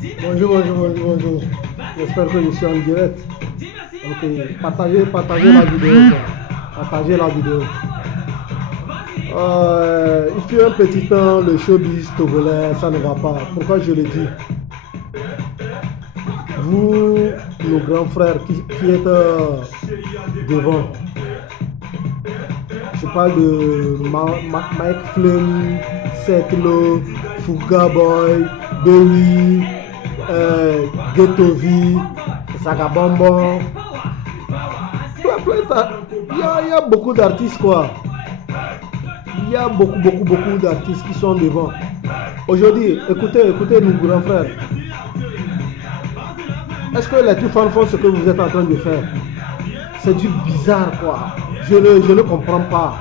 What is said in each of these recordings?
Bonjour, bonjour, bonjour, bonjour. J'espère que je suis en direct. Ok, partagez la vidéo, quoi. Partagez la vidéo. Il fut un petit temps, le showbiz togolais, ça ne va pas. Pourquoi je le dis? Vous, nos grands frères qui êtes devant, je parle de Mike Flynn, Setlo, Fuga Boy, Berry, Ghetto V, Sagabombo. Il y a beaucoup d'artistes, quoi. Il y a beaucoup d'artistes qui sont devant. Aujourd'hui, écoutez nos grands frères. Est-ce que les Toufans font ce que vous êtes en train de faire? C'est du bizarre, quoi. Je ne comprends pas.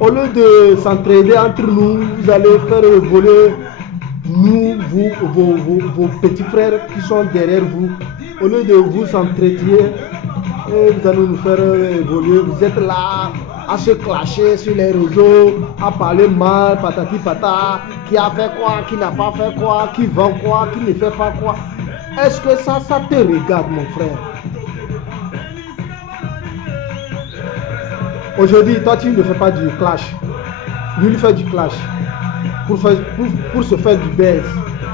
Au lieu de s'entraider entre nous, vous allez faire voler nous, vos petits frères qui sont derrière vous. Au lieu de vous s'entraider, vous allez nous faire évoluer. Vous êtes là à se clasher sur les réseaux, à parler mal, patati patata, qui a fait quoi, qui n'a pas fait quoi, qui vend quoi, qui ne fait pas quoi. Est-ce que ça te regarde, mon frère? Aujourd'hui, toi, tu ne fais pas du clash. Lui, il fait du clash pour se faire du buzz.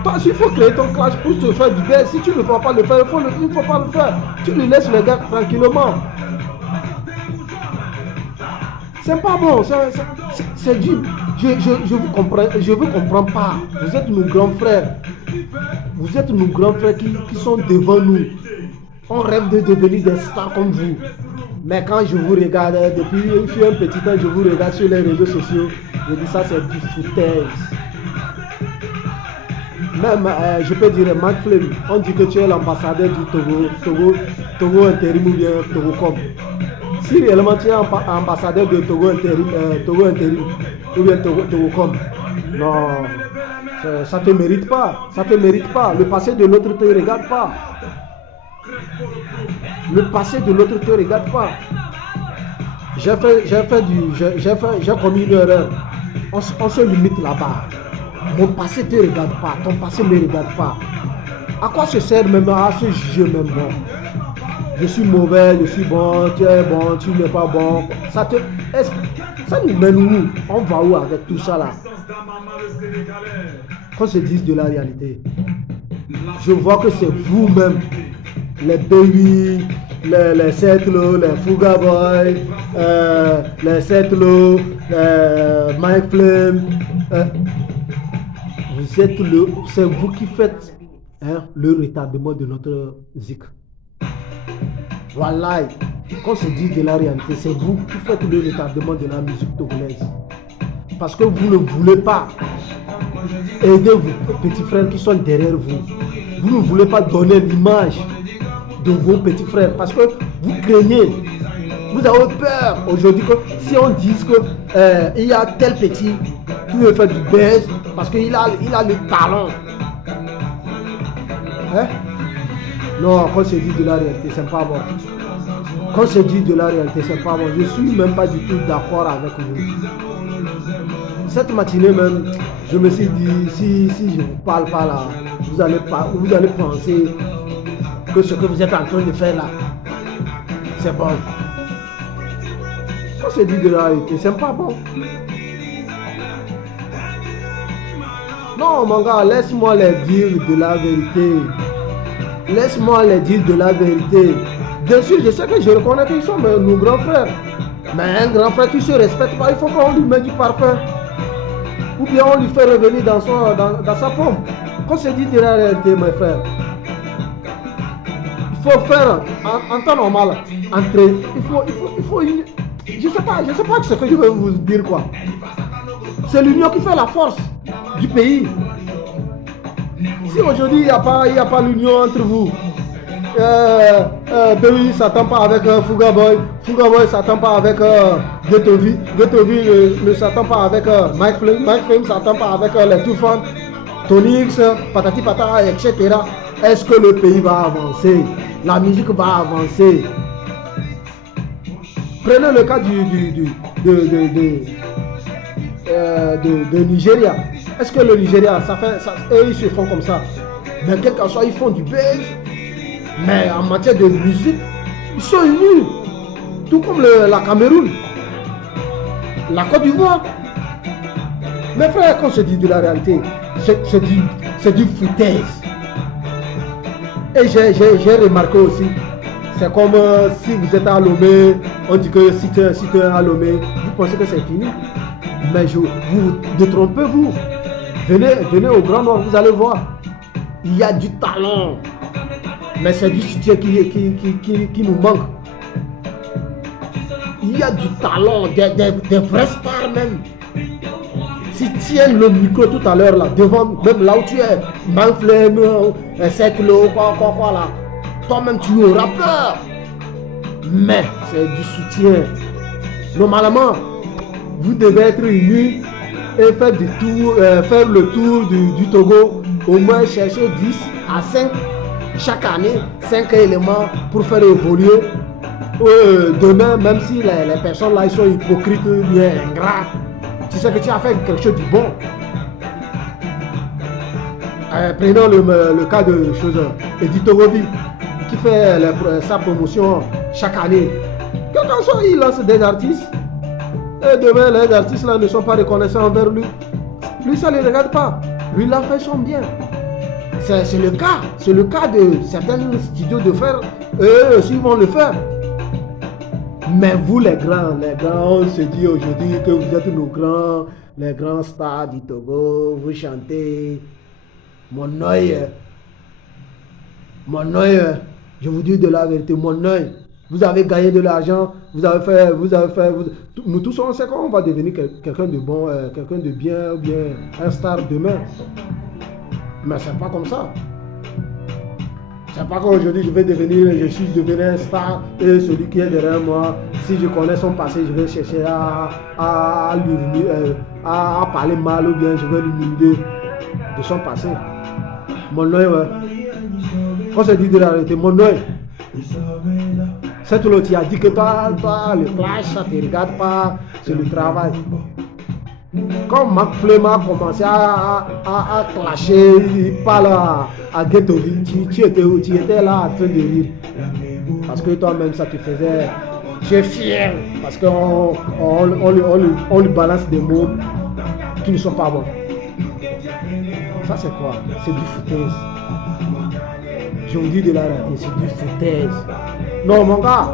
Toi, il faut créer ton clash pour se faire du buzz. Si tu ne peux pas le faire, il ne faut pas le faire. Tu lui laisses les gars tranquillement. C'est pas bon. C'est du... Je vous comprends. Je vous comprends pas. Vous êtes nos grands frères. Vous êtes nos grands frères qui sont devant nous. On rêve de devenir des stars comme vous. Mais quand je vous regarde, depuis un petit temps, je vous regarde sur les réseaux sociaux, je dis ça, c'est du foutaise. Même, je peux dire, Mark Flynn, on dit que tu es l'ambassadeur du Togo intérim ou bien Togocom. Si réellement tu es ambassadeur de Togo intérim ou bien Togocom, non, ça ne te mérite pas. Ça te mérite pas. Le passé de l'autre ne te regarde pas. Le passé de l'autre ne te regarde pas. J'ai commis une erreur. On se limite là-bas. Mon passé ne te regarde pas. Ton passé ne me regarde pas. À quoi se sert même à se juger même bon? Je suis mauvais, je suis bon, tu es bon, tu n'es pas bon. Ça nous mène où? On va où avec tout ça là? Qu'on se dise de la réalité. Je vois que c'est vous-même, les Baby, les Setlo, les Fuga Boy, les Setlo, Mike Flynn. C'est vous qui faites le retardement de notre zik. Voilà, qu'on se dise de la réalité, c'est vous qui faites le retardement de la musique togolaise. Parce que vous ne voulez pas aider vos petits frères qui sont derrière vous. Vous ne voulez pas donner l'image de vos petits frères parce que vous craignez, vous avez peur aujourd'hui que si on dit que il y a tel petit qui veut faire du buzz parce qu'il a le talent. Hein? Non, quand se dit de la réalité, c'est pas bon. Quand se dit de la réalité, c'est pas bon. Je suis même pas du tout d'accord avec vous. Cette matinée même, je me suis dit, si je ne vous parle pas là, vous allez penser que ce que vous êtes en train de faire là, c'est bon. Quand se dit de la réalité, c'est pas bon. Non, mon gars, laisse-moi les dire de la vérité. Laisse-moi les dire de la vérité. Bien sûr, je sais que je reconnais qu'ils sont nos grands frères. Mais un grand frère qui ne se respecte pas, il faut qu'on lui mette du parfum. Ou bien on lui fait revenir dans sa pomme. Qu'on se dit de la réalité, mes frères. Il faut faire en temps normal, entrer. Il faut une... Je sais pas ce que je vais vous dire quoi. C'est l'union qui fait la force du pays. Si aujourd'hui il n'y a pas l'union entre vous, Baby ne s'attend pas avec Fuga Boy ne s'attend pas avec Ghetto V ne s'attend pas avec Mike Flynn ne s'attend pas avec les Toufans, Tonix, patati patata, etc. Est-ce que le pays va avancer? La musique va avancer? Prenez le cas de Nigeria. Est-ce que le Nigeria, eux ils se font comme ça? Mais quel qu'en soit, ils font du buzz. Mais en matière de musique, ils sont unis. Tout comme la Cameroun, la Côte d'Ivoire. Mes frères, quand on se dit de la réalité, c'est du foutaise. Et j'ai remarqué aussi, c'est comme si vous êtes à Lomé, on dit que si tu es à Lomé, vous pensez que c'est fini. Mais vous détrompez-vous. Venez au Grand Nord, vous allez voir. Il y a du talent. Mais c'est du soutien qui nous manque. Il y a du talent, des vrais stars même. Si tu tiens le micro tout à l'heure là, devant, même là où tu es, Manflem, Seclo, quoi là, toi-même tu auras peur. Mais c'est du soutien. Normalement, vous devez être unis et faire le tour du Togo, au moins chercher 10 à 5 chaque année, 5 éléments pour faire évoluer. Demain, même si les personnes là ils sont hypocrites, bien ingrats, tu sais que tu as fait quelque chose de bon. Prenons le cas de Edith Togovi qui fait sa promotion chaque année. Quelqu'un soit, il lance des artistes. Et demain, les artistes là ne sont pas reconnaissants envers lui. Lui, ça ne les regarde pas. Lui, il a fait son bien. C'est le cas de certains studios de faire. Eux aussi vont le faire. Mais vous les grands, on se dit aujourd'hui que vous êtes nos grands, les grands stars du Togo, vous chantez. Mon œil, je vous dis de la vérité, mon œil. Vous avez gagné de l'argent, vous avez fait, nous tous on sait qu'on va devenir quelqu'un de bon, quelqu'un de bien, ou bien un star demain. Mais c'est pas comme ça. C'est pas qu'aujourd'hui je suis devenu un star et celui qui est derrière moi, si je connais son passé, je vais chercher à parler mal ou bien je vais l'humilier de son passé. Mon œil, ouais. On se dit de la réalité, mon œil. C'est l'autre qui a dit que toi, le clash, ça ne te regarde pas, c'est le travail. Quand Marc Flema a commencé à clasher, il parle à Ghettoville, tu étais là en train de rire. Parce que toi-même, ça te faisait. Tu es fier. Parce qu'on lui balance des mots qui ne sont pas bons. Ça, c'est quoi? C'est du foutaise. Je vous dis de la réalité, c'est du foutaise. Non, mon gars.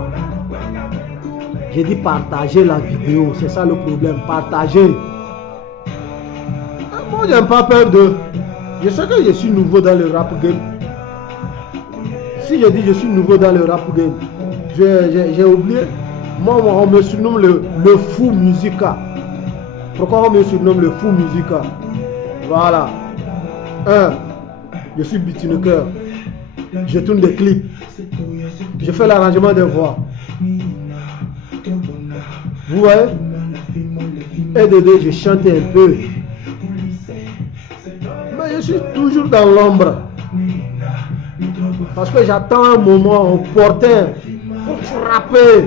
J'ai dit partager la vidéo. C'est ça le problème. Partager. Moi, j'ai pas peur de. Je sais que je suis nouveau dans le rap game. Si je dis je suis nouveau dans le rap game, j'ai oublié. Moi, on me surnomme le fou musica. Pourquoi on me surnomme le fou musica? Voilà. Je suis beatmaker. Je tourne des clips. Je fais l'arrangement des voix. Vous voyez? Et de je chante un peu. Mais je suis toujours dans l'ombre. Parce que j'attends un moment opportun pour frapper.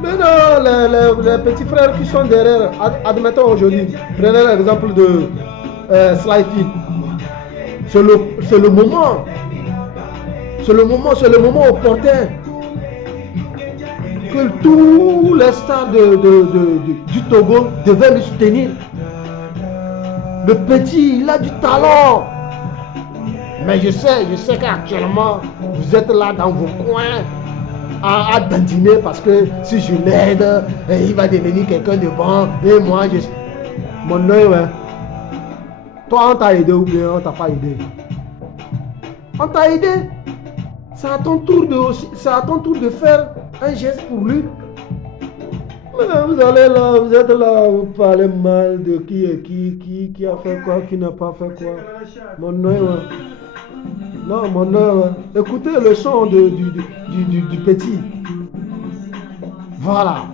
Maintenant, les petits frères qui sont derrière, admettons aujourd'hui, prenez l'exemple de Sly Fid. C'est le moment. C'est le moment opportun que tous les stars du Togo devaient le soutenir. Le petit, il a du talent. Mais je sais qu'actuellement, vous êtes là dans vos coins à dandiner parce que si je l'aide, il va devenir quelqu'un de bon. Et moi, mon œil, ouais. Toi, on t'a aidé ou bien on t'a pas aidé? On t'a aidé. C'est à ton tour de faire un geste pour lui. Mais vous allez là, vous êtes là, vous parlez mal de qui est qui a fait quoi, qui n'a pas fait quoi. Mon œil, ouais. Non, mon œil, ouais. Écoutez le son du petit. Voilà.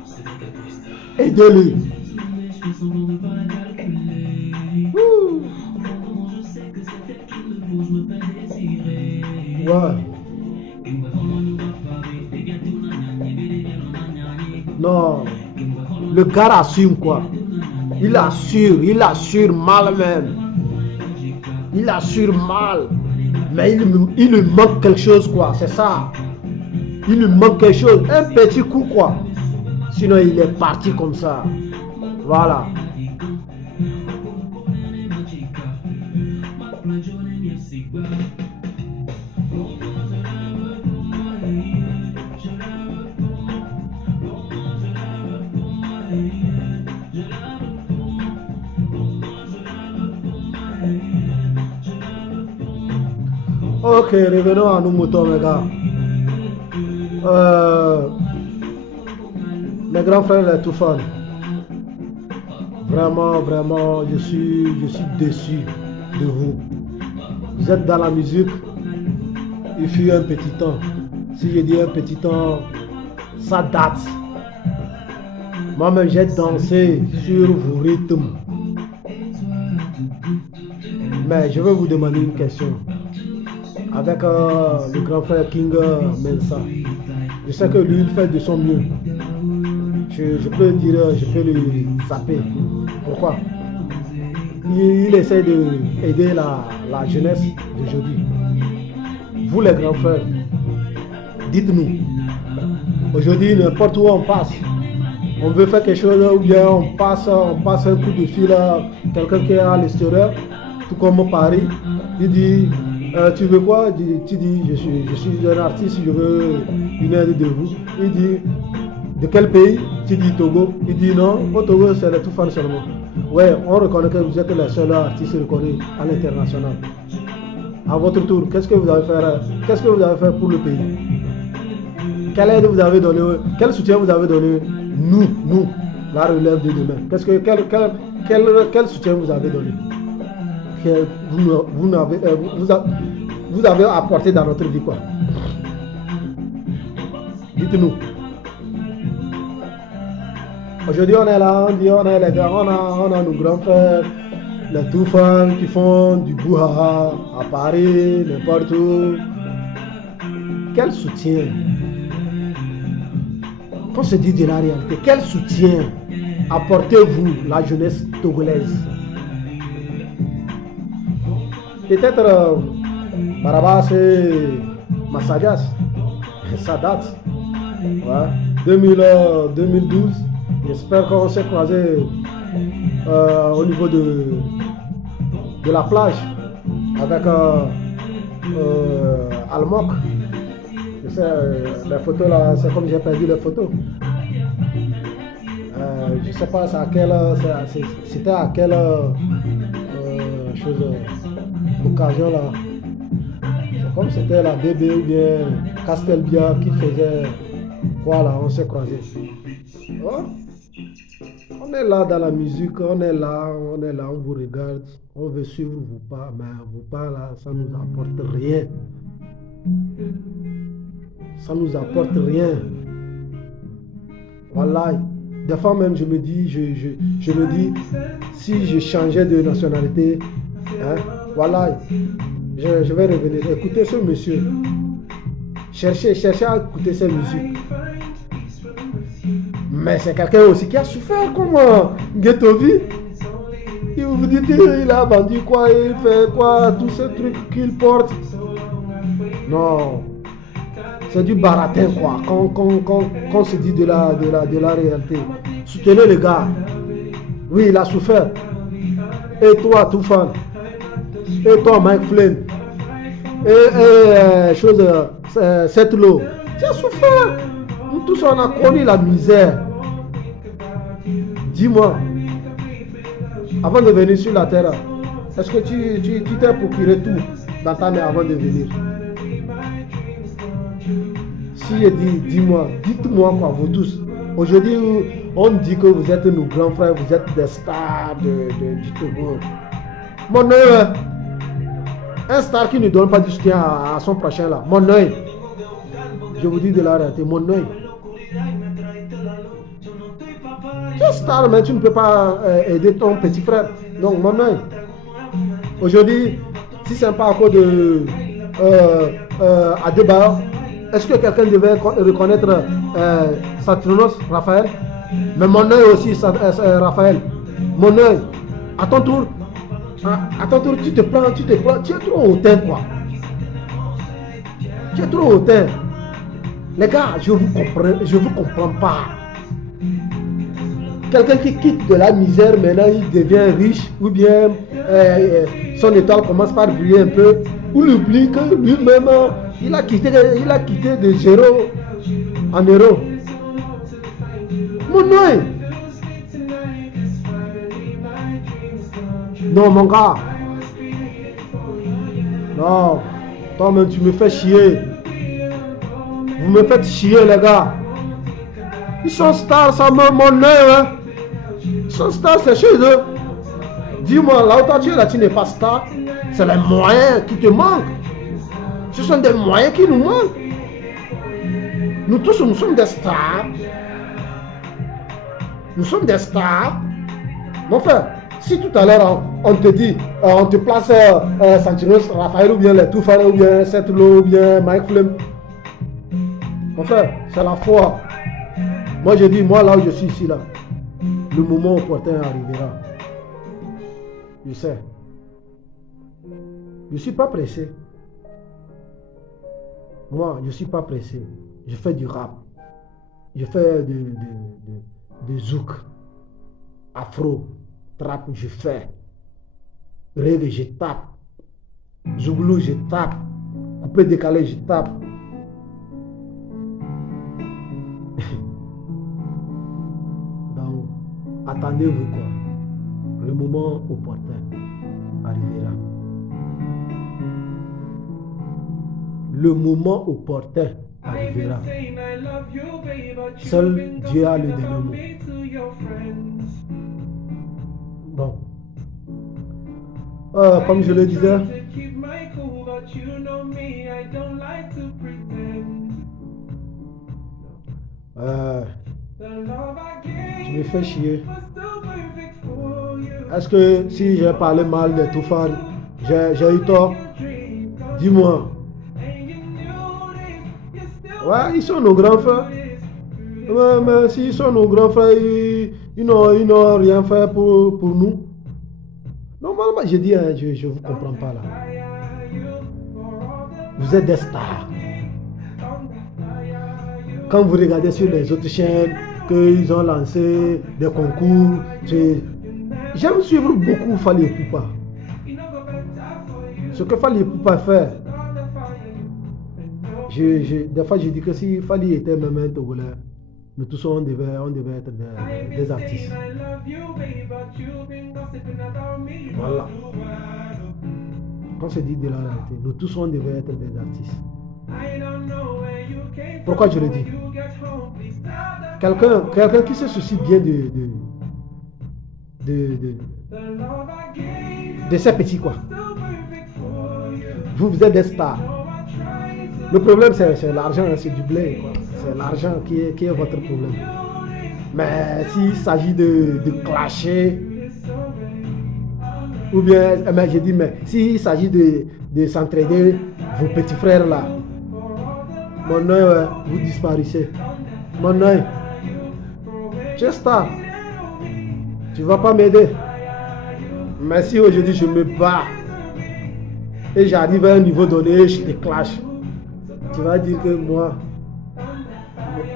Aidez-le. Ouais. Non. Le gars assume quoi. Il assure mal même. il assure mal, mais il lui manque quelque chose, quoi, c'est ça. Il lui manque quelque chose, un petit coup, quoi. Sinon, il est parti comme ça. Voilà. Ok, revenons à nos moutons, mes gars. Mes grands frères les Toufan. Vraiment, vraiment, je suis déçu de vous. Vous êtes dans la musique, il fut un petit temps. Si je dis un petit temps, ça date. Moi-même, j'ai dansé sur vos rythmes. Mais je vais vous demander une question. Avec le grand frère King Mensa, je sais que lui, il fait de son mieux. Je peux dire, je peux lui zapper. Pourquoi? Il essaie d'aider la jeunesse d'aujourd'hui. Vous les grands frères, dites-nous. Aujourd'hui, n'importe où on passe, on veut faire quelque chose ou bien on passe un coup de fil à quelqu'un qui est à l'extérieur, tout comme Paris, il dit tu veux quoi? Tu dis je suis un artiste, je veux une aide de vous. Il dit de quel pays? Tu dis Togo. Il dit non, au Togo c'est les Toufan seulement. Ouais, on reconnaît que vous êtes les seuls artistes reconnus à l'international. À votre tour, qu'est-ce que vous avez fait pour le pays? Quelle aide vous avez donné? Quel soutien vous avez donné? Nous, la relève de demain. Quel soutien vous avez donné? Que vous avez apporté dans notre vie, quoi? Dites-nous. Aujourd'hui, on est là, on dit, on est les gars, on a nos grands frères, les Toufan qui font du bouhaha à Paris, n'importe où. Quel soutien? Qu'on se dit de la réalité, quel soutien apportez-vous la jeunesse togolaise? Peut-être Barabas et Massagas, ça date. Ouais. 2012, j'espère qu'on s'est croisé au niveau de la plage avec Almok. Je sais, les photos là, c'est comme j'ai perdu les photos. Je sais pas c'était à quelle occasion là. C'est comme c'était la BB ou bien Castelbia qui faisait quoi là, on s'est croisés. Oh? On est là dans la musique, on est là, on vous regarde, on veut suivre vos pas, mais vos pas là, ça nous apporte rien. Ça nous apporte rien. Voilà. Des fois même je me dis, si je changeais de nationalité, hein, voilà, je vais revenir. Écoutez ce monsieur. Cherchez à écouter ses musiques. Mais c'est quelqu'un aussi qui a souffert comme Ghettovi. Et vous vous dites, il a vendu quoi, il fait quoi, tous ces trucs qu'il porte. Non. C'est du baratin quoi, quand se dit de la réalité. Soutenez le gars. Oui, il a souffert. Et toi, Toufan. Et toi, Mike Flynn. Et cette lot. Tu as souffert. Nous tous, on a connu la misère. Dis-moi, avant de venir sur la terre, est-ce que tu t'es procuré tout dans ta main avant de venir? Si je dis, dis-moi, dites-moi quoi, vous tous. Aujourd'hui, on dit que vous êtes nos grands frères, vous êtes des stars du Togo. Mon œil, un star qui ne donne pas du soutien à son prochain là, mon œil. Je vous dis de la réalité, mon œil. Tu es star, mais tu ne peux pas aider ton petit frère. Donc, mon œil. Aujourd'hui, si c'est pas à cause de Adebayor, est-ce que quelqu'un devait reconnaître Saturnos, Raphaël? Mais mon œil aussi, Raphaël. Mon œil. À ton tour, À ton tour, tu te prends, tu es trop hautain, quoi. Tu es trop hautain. Les gars, je vous comprends pas. Quelqu'un qui quitte de la misère, maintenant il devient riche, ou bien son étoile commence par briller un peu, ou il oublie que lui-même, il a quitté de zéro en euro. Mon nom. Non, mon gars. Non. Toi-même, tu me fais chier. Vous me faites chier, les gars. Ils sont stars, ça me mon œil, hein. Ils sont stars, c'est chez eux. Dis-moi, là où toi tu es là, tu n'es pas star. C'est les moyens qui te manquent. Ce sont des moyens qui nous manquent. Nous tous, nous sommes des stars. Nous sommes des stars. Mon frère, si tout à l'heure, on te dit, on te place Santinos, Raphaël, ou bien les Toufan, ou bien Setlo, ou bien Mike Flem. Mon frère, c'est la foi. Moi, je dis, moi, là où je suis ici, là, le moment opportun arrivera. Je sais. Je ne suis pas pressé. Moi, je ne suis pas pressé. Je fais du rap. Je fais de zouk. Afro. Trap, je fais. Reggae, je tape. Zouglou, je tape. Coupé décalé, je tape. Donc, attendez-vous quoi. Le moment opportun arrivera. Le moment opportun arrivera. Seul Dieu a le dernier mot. Bon. Comme je le disais, tu me fais chier. Est-ce que si j'ai parlé mal de Toufan, j'ai eu tort? Dis-moi. Ouais, ils sont nos grands frères. Mais s'ils sont nos grands frères, ils n'ont rien fait pour nous. Normalement, je dis, hein, je ne vous comprends pas là. Vous êtes des stars. Quand vous regardez sur les autres chaînes, qu'ils ont lancé des concours, j'aime suivre beaucoup Fally Ipupa. Ce que Fally Ipupa fait, des fois je dis que si Fally était même un Togolais, nous tous on devait être des artistes. Voilà. Quand on se dit de la réalité, nous tous on devait être des artistes. Pourquoi je le dis? Quelqu'un qui se soucie bien de ces petits quoi. Vous êtes des stars. Le problème c'est l'argent, c'est du blé quoi. C'est l'argent qui est votre problème. Mais s'il s'agit de clasher, ou bien, mais j'ai dit, mais s'il s'agit de s'entraider, vos petits frères là, mon œil, vous disparaissez. Mon œil, tu es star. Tu ne vas pas m'aider. Mais si aujourd'hui je me bats et j'arrive à un niveau donné, je te clash, tu vas dire que moi,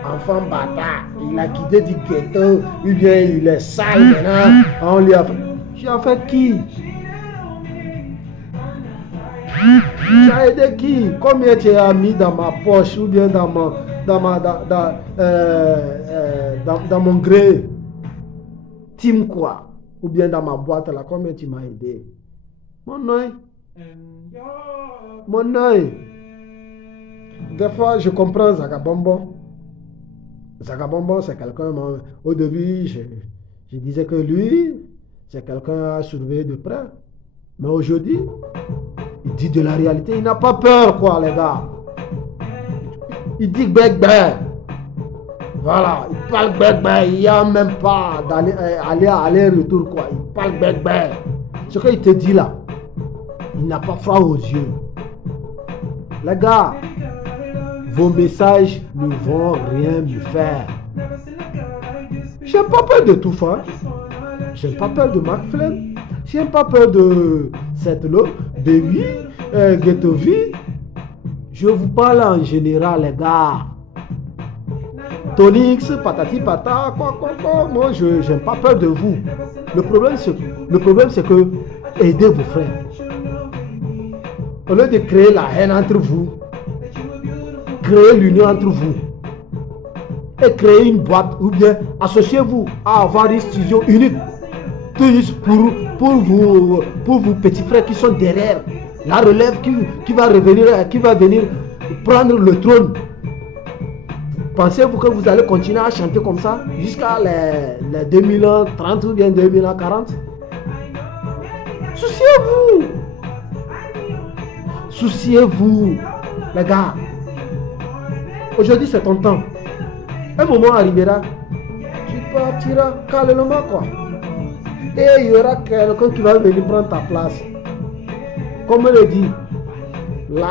enfant bâtard, il a quitté du ghetto, ou bien il est sale maintenant, on lui a fait. Tu as fait qui? Tu as aidé qui? Combien tu as mis dans ma poche ou bien dans mon gré team quoi? Ou bien dans ma boîte là, combien tu m'as aidé? Mon œil. Mon œil. Des fois, je comprends Zagabombo. Zagabombo, c'est quelqu'un, au début, je disais que lui, c'est quelqu'un à surveiller de près. Mais aujourd'hui, il dit de la réalité. Il n'a pas peur, quoi, les gars. Il dit bec. Voilà, il parle bec. Il n'y a même pas aller-retour, quoi. Il parle bec. Ce qu'il te dit là, il n'a pas froid aux yeux. Les gars, vos messages ne vont rien me faire. Je n'ai pas peur de Toufan. Je n'ai pas peur de Mark Flem. Tu n'as pas peur de cette lot, Baby, Ghetto Vie. Je vous parle en général, les gars. Tonix, patati pata, quoi. Moi, je n'ai pas peur de vous. Le problème, c'est que aidez vos frères. Au lieu de créer la haine entre vous, créez l'union entre vous. Et créez une boîte ou bien associez-vous à avoir une studio unique. Tout juste pour vos petits frères qui sont derrière. La relève qui va venir prendre le trône. Pensez-vous que vous allez continuer à chanter comme ça jusqu'à les 2030 ou bien 2040? Souciez-vous. Souciez-vous, les gars. Aujourd'hui, c'est ton temps. Un moment arrivera, tu partiras calmement, quoi. Et il y aura quelqu'un qui va venir prendre ta place. Comme on le dit,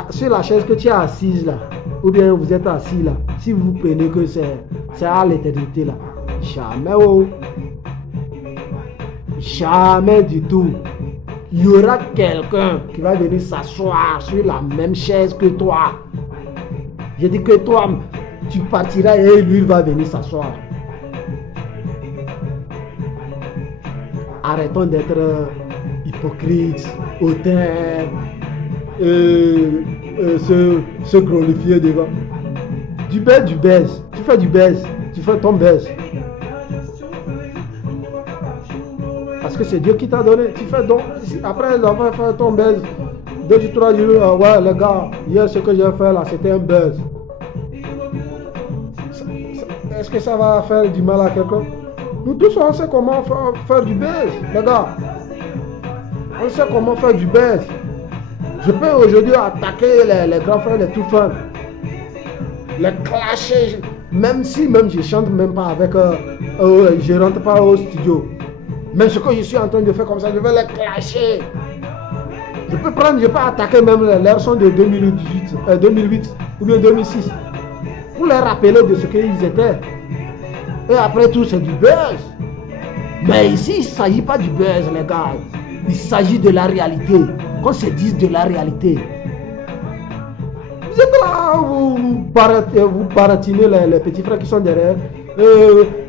sur la chaise que tu es assise là, ou bien vous êtes assis là, si vous prenez que c'est à l'éternité là, jamais, oh, jamais du tout. Il y aura quelqu'un qui va venir s'asseoir sur la même chaise que toi. J'ai dit que toi, tu partiras et lui il va venir s'asseoir. Arrêtons d'être hypocrites, hautains, se glorifier devant. Du baise. Tu fais du baise. Tu fais ton baise. Parce que c'est Dieu qui t'a donné. Tu fais donc. Après avoir fait ton baise, 2 ou 3 jours, ouais les gars, hier ce que j'ai fait là, c'était un baise. Est-ce que ça va faire du mal à quelqu'un? Nous tous on sait comment faire du baise, les gars. On sait comment faire du baise. Je peux aujourd'hui attaquer les grands frères, les tout fans, les clasher, même si je chante même pas avec je rentre pas au studio. Même ce que je suis en train de faire comme ça, je vais les clasher. Je peux attaquer même leur son de 2008 ou bien 2006 pour les rappeler de ce qu'ils étaient. Et après tout, c'est du buzz. Mais ici, il ne s'agit pas du buzz, les gars. Il s'agit de la réalité. Qu'on se dise de la réalité. Vous êtes là, vous baratinez les petits frères qui sont derrière.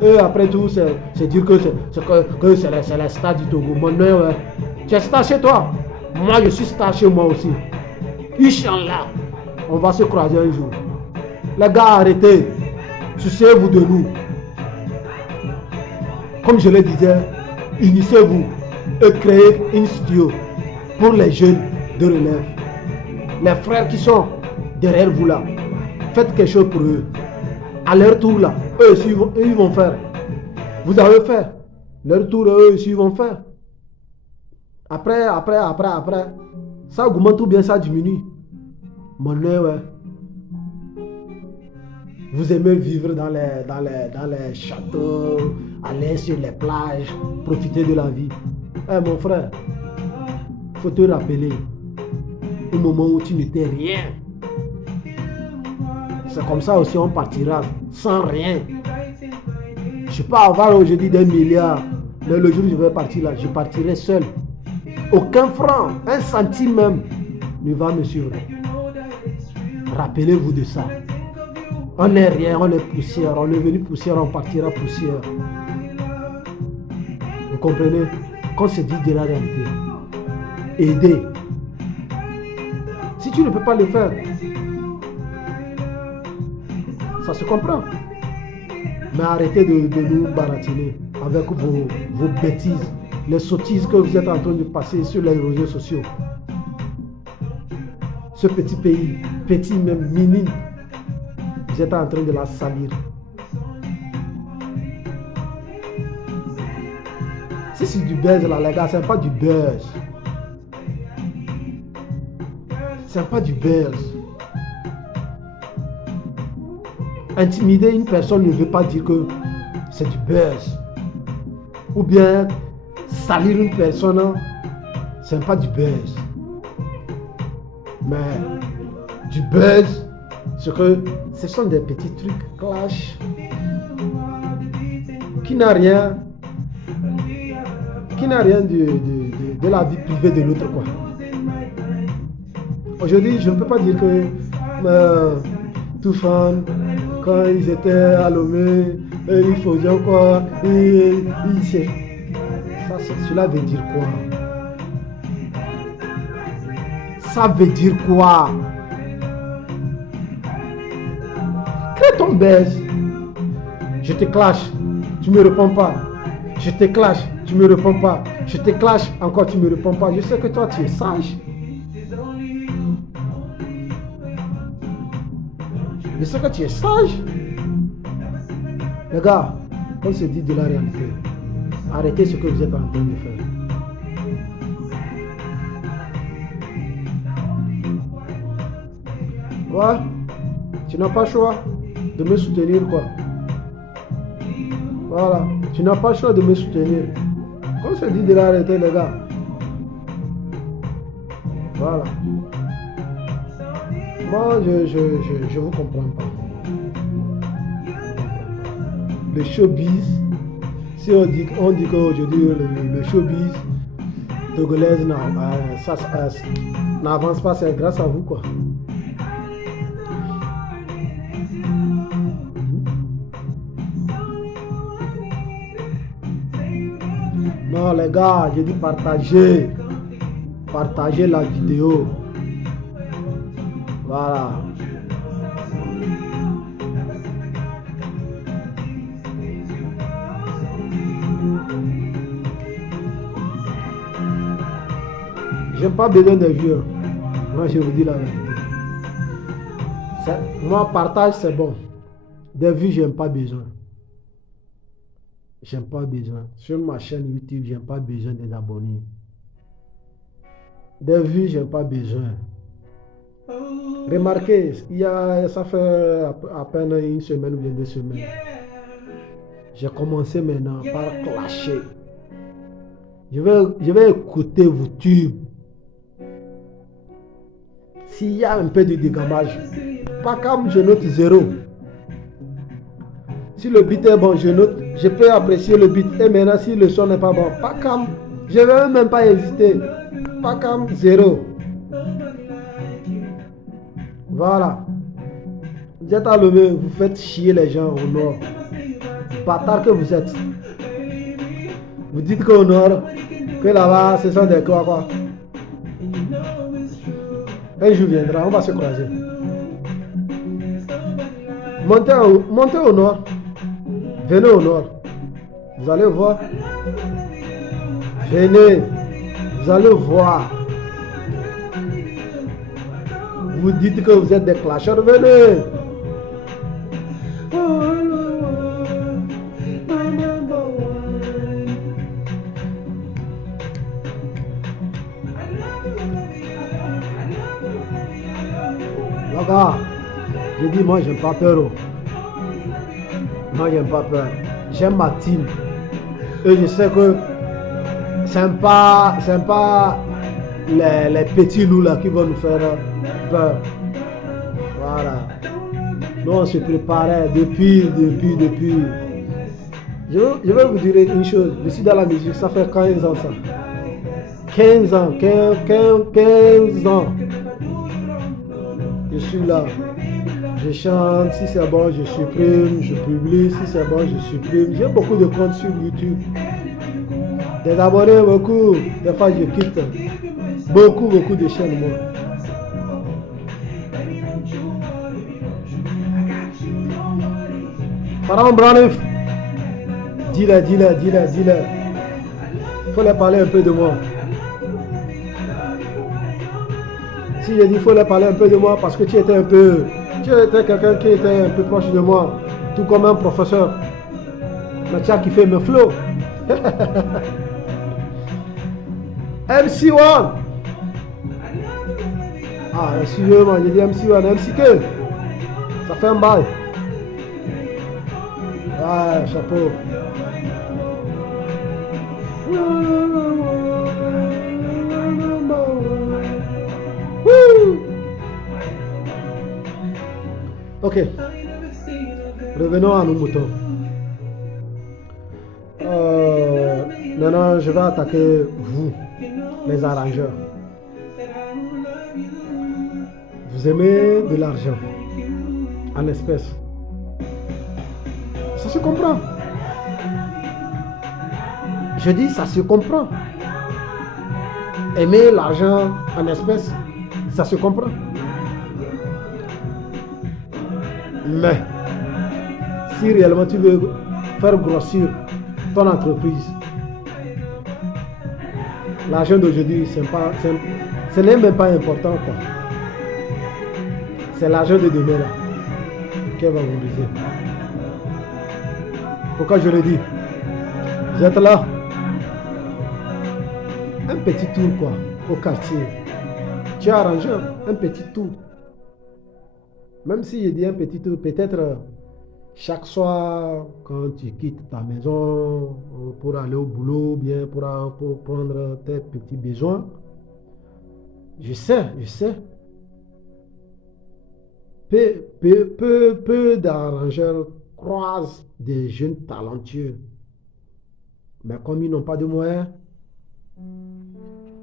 Et après tout, c'est dire que c'est la star du Togo. Mon nom, ouais. Tu es star chez toi. Moi, je suis star chez moi aussi. Inch'Allah, on va se croiser un jour. Les gars, arrêtez. Souciez-vous de nous. Comme je le disais, unissez-vous et créez une studio pour les jeunes de relève. Les frères qui sont derrière vous là, faites quelque chose pour eux. À leur tour là, eux aussi ils vont faire. Vous avez fait. Leur tour, eux aussi ils vont faire. Après, ça augmente ou bien ça diminue. Mon nez, ouais. Vous aimez vivre dans les châteaux, aller sur les plages, profiter de la vie. Eh mon frère, faut te rappeler au moment où tu n'étais rien. C'est comme ça aussi on partira sans rien. Je peux avoir aujourd'hui des milliards, mais le jour où je vais partir là, je partirai seul. Aucun franc, un centime même ne va me suivre. Rappelez-vous de ça. On n'est rien, on est poussière. On est venu poussière, on partira poussière. Vous comprenez? Qu'on se dit de la réalité. Aider. Si tu ne peux pas le faire, ça se comprend. Mais arrêtez de nous baratiner avec vos bêtises, les sottises que vous êtes en train de passer sur les réseaux sociaux. Ce petit pays, petit même minime, vous êtes en train de la salir. Si c'est du buzz là, les gars, c'est pas du buzz. C'est pas du buzz. Intimider une personne ne veut pas dire que c'est du buzz. Ou bien salir une personne, c'est pas du buzz. Mais du buzz, c'est que ce sont des petits trucs clash qui n'a rien de de la vie privée de l'autre, quoi. Aujourd'hui, je ne peux pas dire que Toufan, quand ils étaient à Lomé, ils faisaient quoi, cela veut dire quoi? Ça veut dire quoi? Crée ton baise. Je te clash, tu me réponds pas. Je te clash, tu me réponds pas. Je te clash, encore tu me réponds pas. Je sais que toi tu es sage. Je sais que tu es sage. Les gars, on se dit de la réalité. Arrêtez ce que vous êtes en train de faire. Ouais, tu n'as pas le choix de me soutenir, quoi. Voilà, tu n'as pas le choix de me soutenir. On se dit de la réalité, les gars. Voilà. Moi, je vous comprends pas. Le showbiz, si on dit qu'aujourd'hui le showbiz togolaise n'avance pas, c'est grâce à vous, quoi. Non, les gars, j'ai dit partagez. Partagez la vidéo. Voilà. J'aime pas besoin de vues. Moi, je vous dis la vérité. Moi, partage, c'est bon. Des vues, j'aime pas besoin. J'aime pas besoin. Sur ma chaîne YouTube, j'aime pas besoin des abonnés. Des vues, j'aime pas besoin. Remarquez, ça fait à peine une semaine ou bien 2 semaines. J'ai commencé maintenant par clasher. Je vais écouter vos tubes. S'il y a un peu de dégamage, pas comme je note 0. Si le beat est bon, je note, je peux apprécier le beat. Et maintenant, si le son n'est pas bon, pas comme, je ne vais même pas hésiter. Pas comme 0. Voilà. Vous êtes à Lomé, vous faites chier les gens au nord. Bâtard que vous êtes. Vous dites qu'au nord, que là-bas, ce sont des quoi. Un jour viendra, on va se croiser. Montez au nord. Venez au nord. Vous allez voir. Venez. Vous allez voir. Vous dites que vous êtes des clasheurs. Venez. Là-bas, je dis, moi, j'aime pas peur. Moi, j'aime pas peur. J'aime ma team. Et je sais que c'est pas les petits loups là qui vont nous faire peur. Voilà. Nous, on se préparait depuis. Je vais vous dire une chose. Je suis dans la musique, ça fait 15 ans ça. 15 ans. Je suis là. Je chante, si c'est bon, je supprime, je publie, si c'est bon, je supprime. J'ai beaucoup de comptes sur YouTube. Des abonnés, beaucoup. Des fois, je quitte. Beaucoup de chaînes, moi. Pharaon Branif. Dis-le. Il faut leur parler un peu de moi. Si je dis il faut leur parler un peu de moi parce que tu étais quelqu'un qui était un peu proche de moi, tout comme un professeur. Mais tu as kiffé mes flots. MC1. Ah, excusez-moi, j'ai dit MC1, MCK. Ça fait un bail. Ouais, chapeau. Ok. Revenons à nos moutons. Maintenant, je vais attaquer vous. les arrangeurs. Vous aimez de l'argent en espèces. Ça se comprend. Je dis, ça se comprend. Aimer l'argent en espèces, ça se comprend. Mais, si réellement tu veux faire grossir ton entreprise, l'argent d'aujourd'hui, ce n'est même pas important, quoi. C'est l'argent de demain là qui va valoriser. Pourquoi je le dis? Vous êtes là, un petit tour quoi, au quartier. Tu as arrangé un petit tour. Même si je dis un petit tour, peut-être chaque soir, quand tu quittes ta maison pour aller au boulot, bien pour prendre tes petits besoins. Je sais. Peu d'arrangeurs croisent des jeunes talentueux. Mais comme ils n'ont pas de moyens,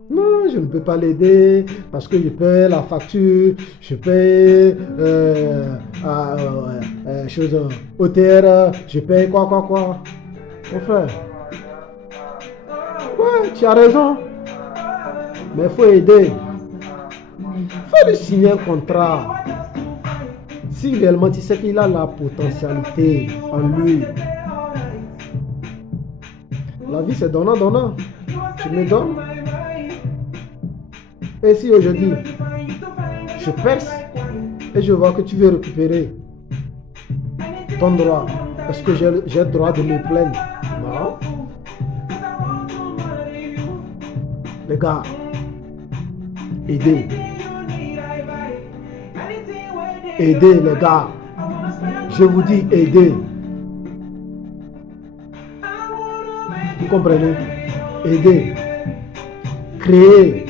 non, je ne peux pas l'aider parce que je paie la facture, je paie OTR, je paie quoi. Mon frère, ouais, tu as raison, mais il faut aider. Il faut lui signer un contrat. Si réellement tu sais qu'il a la potentialité en lui, la vie c'est donnant. Tu me donnes. Et si aujourd'hui, je perce et je vois que tu veux récupérer ton droit, est-ce que j'ai le droit de me plaindre? Non. Les gars, aidez. Aidez les gars. Je vous dis aidez. Vous comprenez? Aidez. Créer.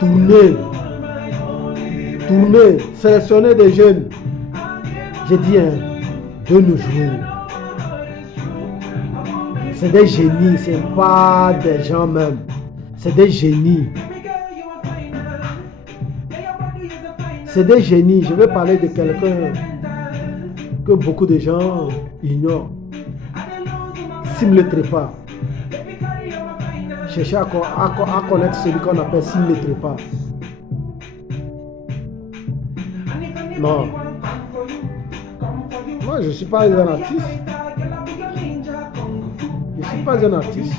Tourner, sélectionner des jeunes. J'ai dit, de nos jours, c'est des génies, c'est pas des gens même, c'est des génies. C'est des génies. Je vais parler de quelqu'un que beaucoup de gens ignorent. Simle Trépas. Cherchez à connaître celui qu'on appelle Simle Trépas. Non. Moi, je ne suis pas un artiste. Je ne suis pas un artiste.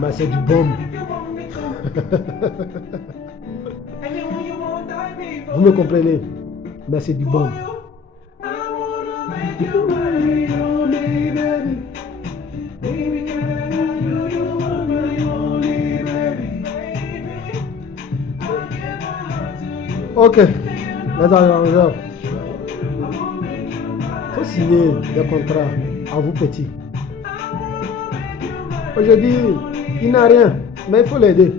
Mais c'est du bon. Vous me comprenez? Mais c'est du bon. Ok, les arrangeurs, il faut signer des contrats à vous petits. Aujourd'hui, il n'a rien, mais il faut l'aider.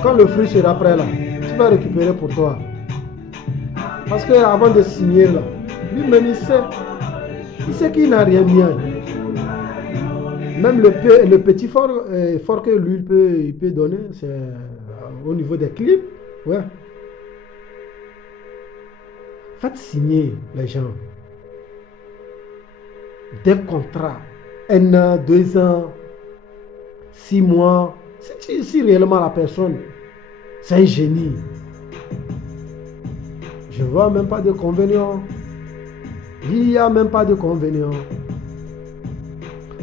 Quand le fruit sera prêt là, tu vas récupérer pour toi. Parce qu'avant de signer là, lui-même il sait qu'il n'a rien bien. Même le petit fort que lui il peut donner, c'est au niveau des clips. Ouais. Faites signer les gens des contrats, 1 an, 2 ans, 6 mois. Si réellement la personne, c'est un génie, je ne vois même pas de convénient. Il n'y a même pas de convénient.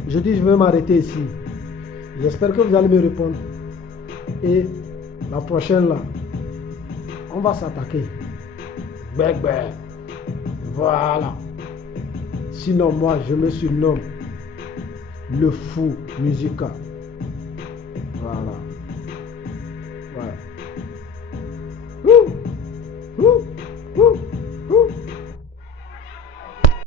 Je dis, je vais m'arrêter ici. J'espère que vous allez me répondre. Et la prochaine là, on va s'attaquer. Voilà. Sinon, moi, je me surnomme le fou musical.